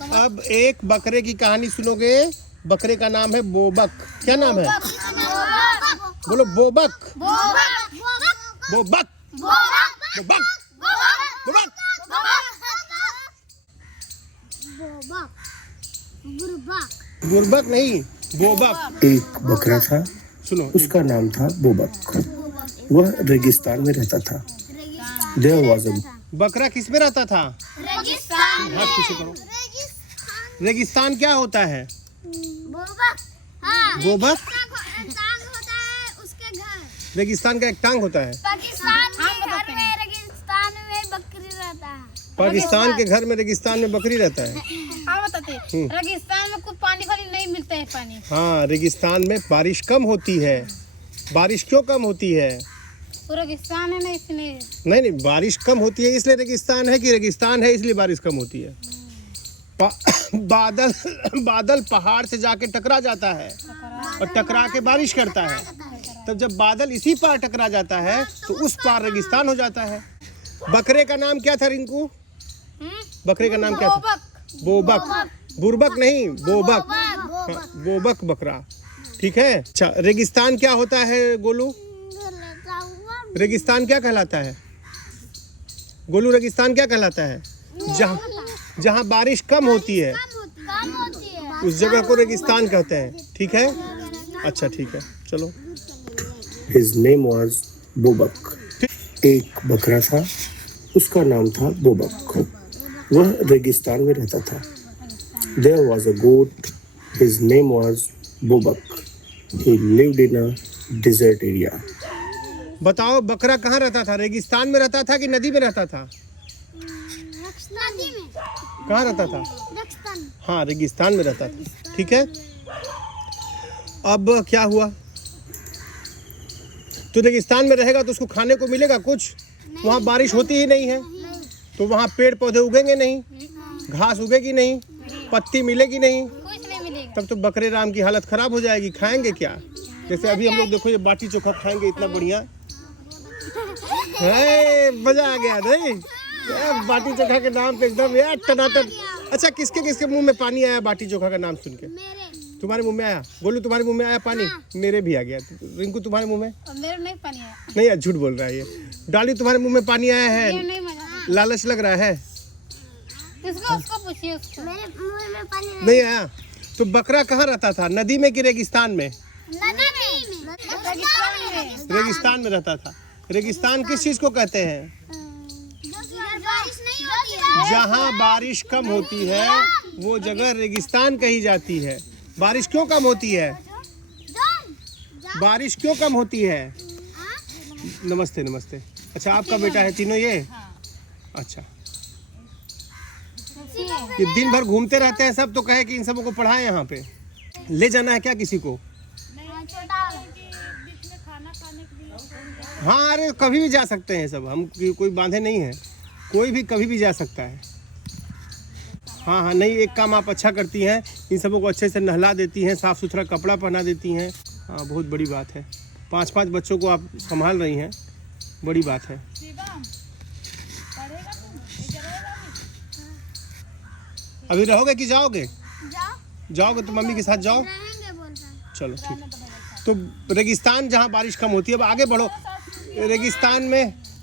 अब एक बकरे की कहानी सुनोगे। बकरे का नाम है बोबक। क्या नाम है? बोलो बोबक। बोबक बोबक बोबक। बुरबक नहीं, बोबक। एक बकरा था, सुनो, उसका नाम था बोबक। वह रेगिस्तान में रहता था। There was a बकरा किस में रहता था? रेगिस्तान हाथ पीछे करो। रेगिस्तान क्या होता है? बोबक टांग होता है उसके घर। रेगिस्तान का एक टांग होता है। पाकिस्तान के घर में रेगिस्तान में बकरी रहता है। पाकिस्तान के घर में रेगिस्तान में बकरी रहता है। हाँ बताते, रेगिस्तान में कुछ पानी वाली नहीं मिलता है पानी। हाँ, रेगिस्तान में बारिश कम होती है। बारिश क्यों कम होती है? वो रेगिस्तान है ना इसलिए। नहीं, बारिश कम होती है इसलिए रेगिस्तान है, कि रेगिस्तान है इसलिए बारिश कम होती है? बादल पहाड़ से जाके टकरा जाता है और टकरा के बारिश करता है। तब जब बादल इसी पार टकरा जाता है तो उस पार रेगिस्तान हो जाता है। बकरे का नाम क्या था रिंकू? बकरे का नाम क्या था? बोबक। बुरबक नहीं, बोबक। हाँ, बोबक बकरा। ठीक है। अच्छा, रेगिस्तान क्या होता है गोलू? रेगिस्तान क्या कहलाता है गोलू? रेगिस्तान क्या कहलाता है? जहाँ बारिश कम होती है उस जगह को रेगिस्तान कहते हैं। ठीक है, अच्छा ठीक है, चलो। His name was बोबक। एक बकरा था, उसका नाम था बोबक। वह रेगिस्तान में रहता था। There was a goat. His name was बोबक। He lived in a desert area. बताओ, बकरा कहाँ रहता था? रेगिस्तान में रहता था कि नदी में रहता था? नदी में। कहाँ रहता था? हाँ, रेगिस्तान में रहता था। ठीक है। अब क्या हुआ? तो रेगिस्तान में रहेगा तो उसको खाने को मिलेगा कुछ? वहाँ बारिश होती ही नहीं है, तो वहाँ पेड़ पौधे उगेंगे नहीं, घास उगेगी नहीं, पत्ती मिलेगी नहीं। कुछ नहीं मिलेगा। तब तो बकरे राम की हालत खराब हो जाएगी। खाएंगे क्या? जैसे अभी हम लोग देखो, ये बाटी चोखा खाएंगे, इतना बढ़िया है, मजा आ गया नहीं? बाटी चोखा के नाम पे एकदम यार टनाटन। अच्छा, किसके किसके मुंह में पानी आया बाटी चोखा का नाम सुन के? तुम्हारे मुंह में आया? बोलू, तुम्हारे मुंह में आया पानी? मेरे भी आ गया। रिंकू, तुम्हारे मुंह में? मेरे नहीं पानी है। नहीं यार, झूठ बोल रहा है ये। डाली, तुम्हारे मुंह में पानी आया है? नहीं मजा। लालच लग रहा है? इसको उसको पूछिए उसको। मेरे मुंह में पानी नहीं आया। तो बकरा कहाँ रहता था? नदी में कि रेगिस्तान में? रेगिस्तान में रहता था। रेगिस्तान किस चीज को कहते हैं? बारिश नहीं होती है। जहाँ बारिश कम होती है वो जगह रेगिस्तान कही जाती है। बारिश क्यों कम होती है? बारिश क्यों कम होती है? नमस्ते नमस्ते। अच्छा, आपका बेटा है तीनों ये? अच्छा, ये दिन भर घूमते रहते हैं सब, तो कहे कि इन सबों को पढ़ाए। यहाँ पे ले जाना है क्या किसी को? हाँ, अरे कभी भी जा सकते हैं सब, हम कोई बांधे नहीं है, कोई भी कभी भी जा सकता है। हाँ हाँ, नहीं, एक काम आप अच्छा करती हैं, इन सबों को अच्छे से नहला देती हैं, साफ़ सुथरा कपड़ा पहना देती हैं। हाँ, बहुत बड़ी बात है। 5-5 बच्चों को आप संभाल रही हैं, बड़ी बात है। अभी रहोगे कि जाओगे? जाओगे तो मम्मी के साथ जाओ। चलो ठीक है। तो रेगिस्तान जहाँ बारिश कम होती है, अब आगे बढ़ो।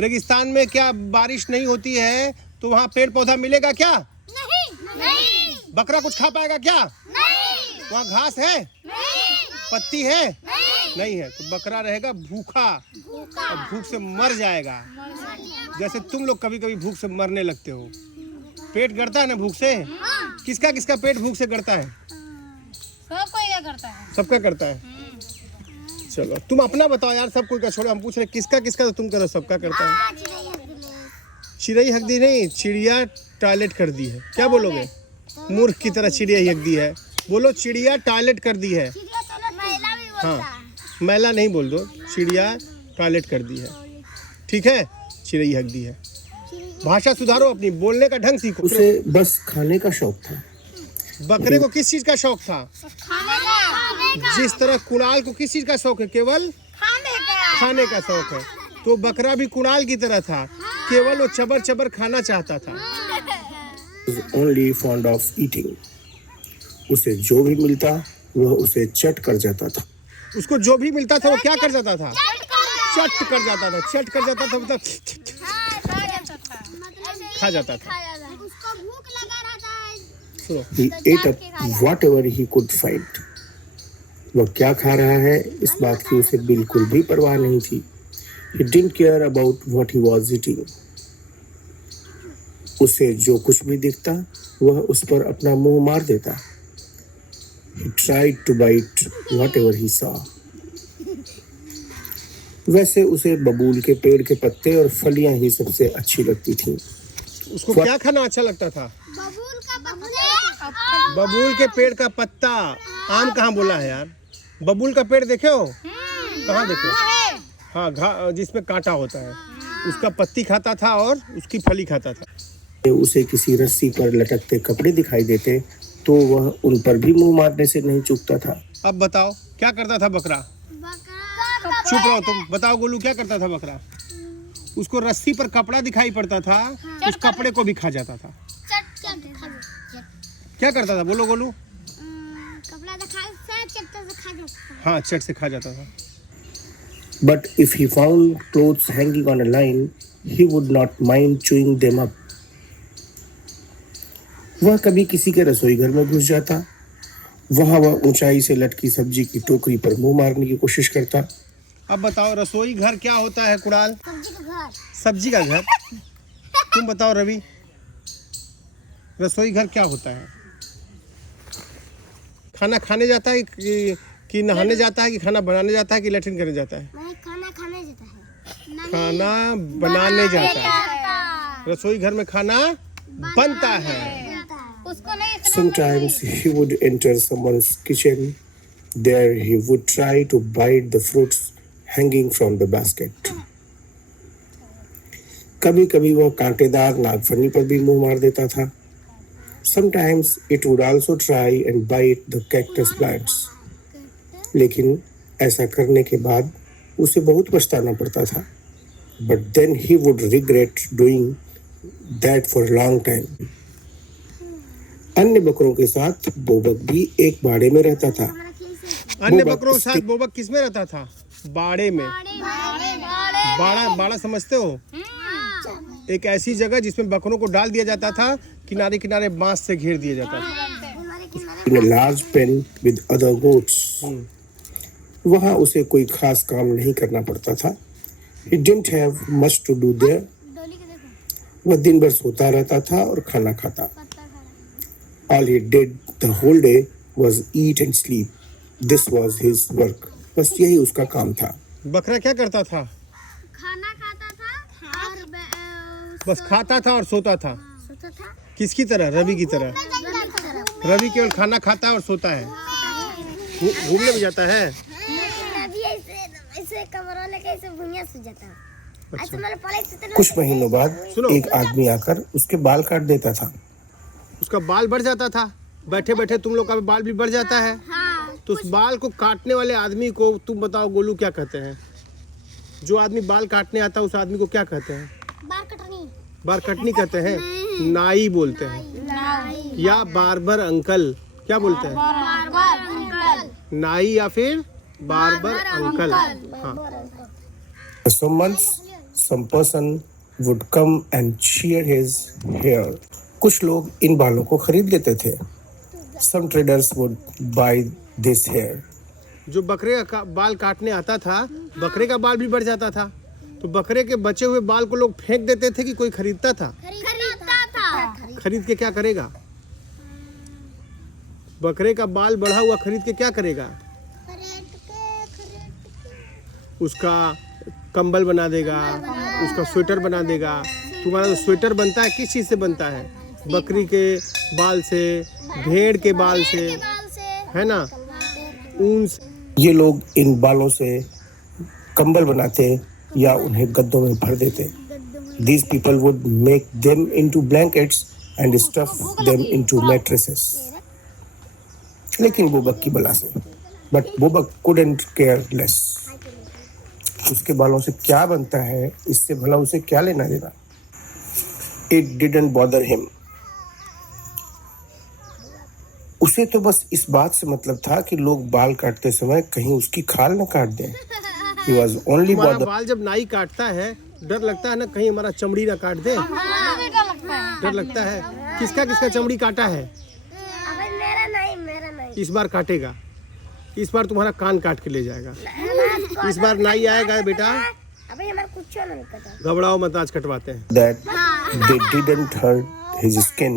रेगिस्तान में क्या बारिश नहीं होती है तो वहाँ पेड़ पौधा मिलेगा क्या? नहीं। बकरा कुछ खा पाएगा क्या? नहीं। वहाँ घास है? नहीं। पत्ती है? नहीं है। तो बकरा रहेगा भूखा और भूख से मर जाएगा। जैसे तुम लोग कभी कभी भूख से मरने लगते हो। पेट गड़ता है ना भूख से? किसका किसका पेट भूख से गड़ता है? सबको क्या करता है? सबका करता है। चलो, तुम अपना बताओ यार, सब कोई का छोड़ो, हम पूछ रहे किसका किसका, तो तुम करो सबका करता है। चिड़िया हक दी नहीं, चिड़िया टॉयलेट कर दी है। क्या बोलोगे? मूर्ख की तरह चिड़िया ही हक दी है। बोलो, चिड़िया टॉयलेट कर दी है। हाँ, मैला नहीं बोल दो, चिड़िया टॉयलेट कर दी है। ठीक है, चिड़िया हक दी है। भाषा सुधारो अपनी, बोलने का ढंग सीखो। उसे बस खाने का शौक था। बकरे को किस चीज का शौक था? जिस तरह कुणाल को किस चीज का शौक है? केवल खाने का शौक है। तो बकरा भी कुणाल की तरह था, केवल वो चबर चबर खाना चाहता था। was only fond of eating. उसे जो भी मिलता वह उसे चट कर जाता था. उसको जो भी मिलता था वो क्या कर जाता था? चट कर जाता था. चट कर जाता था मतलब खा जाता था. उसको भूख लगा रहता है। सुनो, He ate up whatever he could find. वह क्या खा रहा है इस बात की उसे बिल्कुल भी परवाह नहीं थी. He didn't care about what he was eating. उसे जो कुछ भी दिखता वह उस पर अपना मुंह मार देता. He tried to bite whatever he saw. वैसे उसे बबूल के पेड़ के पत्ते और फलियां ही सबसे अच्छी लगती थीं. उसको क्या खाना अच्छा लगता था? बबूल का पत्ता। बबूल के पेड़ का पत्ता. आम कहाँ बोला है यार? बबूल का पेड़ देखे हो? कहाँ देखे? हाँ, जिसमें कांटा होता है उसका पत्ती खाता था और उसकी फली खाता था. उसे किसी रस्सी पर लटकते कपड़े दिखाई देते तो वह उन पर भी मुंह मारने से नहीं चूकता था. अब बताओ क्या करता था बकरा? चुप रहो तुम. बताओ गोलू क्या करता था बकरा? उसको रस्सी पर कपड़ा दिखाई पड़ता था, उस कपड़े को भी खा जाता था. क्या करता था बोलो गोलू? कपड़ा दिखा चट्टा से खा जाता था। हाँ, चट से खा जाता था. But if he found clothes hanging on a line, he would not mind chewing them up. वह कभी किसी के रसोई घर में घुस जाता. वहां वह ऊंचाई से लटकी सब्जी की टोकरी पर मुंह मारने की कोशिश करता. अब बताओ रसोई घर क्या होता है कुणाल? सब्जी का घर। सब्जी का घर. तुम बताओ रवि, रसोई घर क्या होता है? खाना खाने जाता है कि नहाने जाता है कि खाना बनाने जाता है कि लैट्रिन करने जाता है? नहीं, खाना खाने जाता है। खाना बनाने जाता है. रसोई घर में खाना बनता है. उसको नहीं इतना Sometimes he would enter someone's kitchen. There he would try to bite the fruits hanging from the basket. कभी कभी वह कांटेदार नागफनी पर भी मुंह मार देता था. Sometimes it would also try and bite the cactus plants. लेकिन ऐसा करने के बाद उसे बहुत पछताना पड़ता था. But then he would regret doing that for a long time. अन्य बकरों के साथ बोबक भी एक बाड़े में रहता था. अन्य बकरों के साथ बोबक किस में रहता था? बाड़े में. बाड़ा समझते हो? एक ऐसी जगह जिसमें बकरों को डाल दिया जाता था, किनारे किनारे बांस से घेर दिया जाता था. In a large pen with other goats. वहाँ उसे कोई खास काम नहीं करना पड़ता था. He didn't have much to do there. वह दिन भर सोता रहता था और खाना खाता. All he did the whole day was eat and sleep. This was his work. बस यही उसका काम था. बकरा क्या करता था? खाना खाता था और बस खाता था और सोता था. सोता था। किसकी तरह? रवि की तरह. रवि केवल खाना खाता है और सोता है. घूमने भी जाता है. अभी ऐसे कमरा लेके ऐसे भुइयां सो जाता है। ऐसे मतलब पहले से कुछ महीनों बाद एक आदमी आकर उसके बाल काट देता था. उसका बाल बढ़ जाता था. बैठे बैठे तुम लोग का बाल भी बढ़ जाता है. तो उस बाल को काटने वाले आदमी को तुम बताओ गोलू क्या कहते हैं? जो आदमी बाल काटने आता है उस आदमी को क्या कहते हैं? बाल कटनी। बाल कटनी कहते हैं? नाई बोलते हैं. या बार्बर अंकल क्या बोलते हैं? नाई या फिर बार्बर अंकल. हाँ. Some months, some person would come and shear his hair. कुछ लोग इन बालों को खरीद लेते थे. Some traders would buy this hair. जो बकरे का बाल काटने आता था, बकरे का बाल भी बढ़ जाता था. तो बकरे के बचे हुए बाल को लोग फेंक देते थे कि कोई खरीदता था. खरीद के क्या करेगा? बकरे का बाल बढ़ा हुआ खरीद के क्या करेगा? उसका कंबल बना देगा, उसका स्वेटर बना देगा. तुम्हारा जो स्वेटर बनता है किस चीज़ से बनता है? बकरी के बाल से, भेड़ के बाल से, है ना, ऊन से. ये लोग इन बालों से कंबल बनाते या उन्हें गद्दों में भर देते. These people would make them into blankets and stuff them into mattresses. लेकिन बोबक की बला से. But बोबक couldn't care less. उसके बालों से क्या बनता है इससे भला उसे क्या लेना देना. It didn't bother him. उसे तो बस इस बात से मतलब था कि लोग बाल काटते समय कहीं उसकी खाल न काट दें। He was only हमारा bothered बाल जब नाई काटता है डर लगता है ना कहीं हमारा चमड़ी ना काट दे। डर लगता है। किसका किसका चमड़ी काटा है? अबे मेरा नहीं इस बार काटेगा। इस बार तुम्हारा कान काट के ले जाएगा। इस बार नाई आएगा बेटा। अबे हमारा कुछ नहीं पता। घबराओ मत, आज कटवाते हैं। that they didn't hurt his skin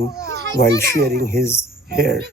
while shearing his hair.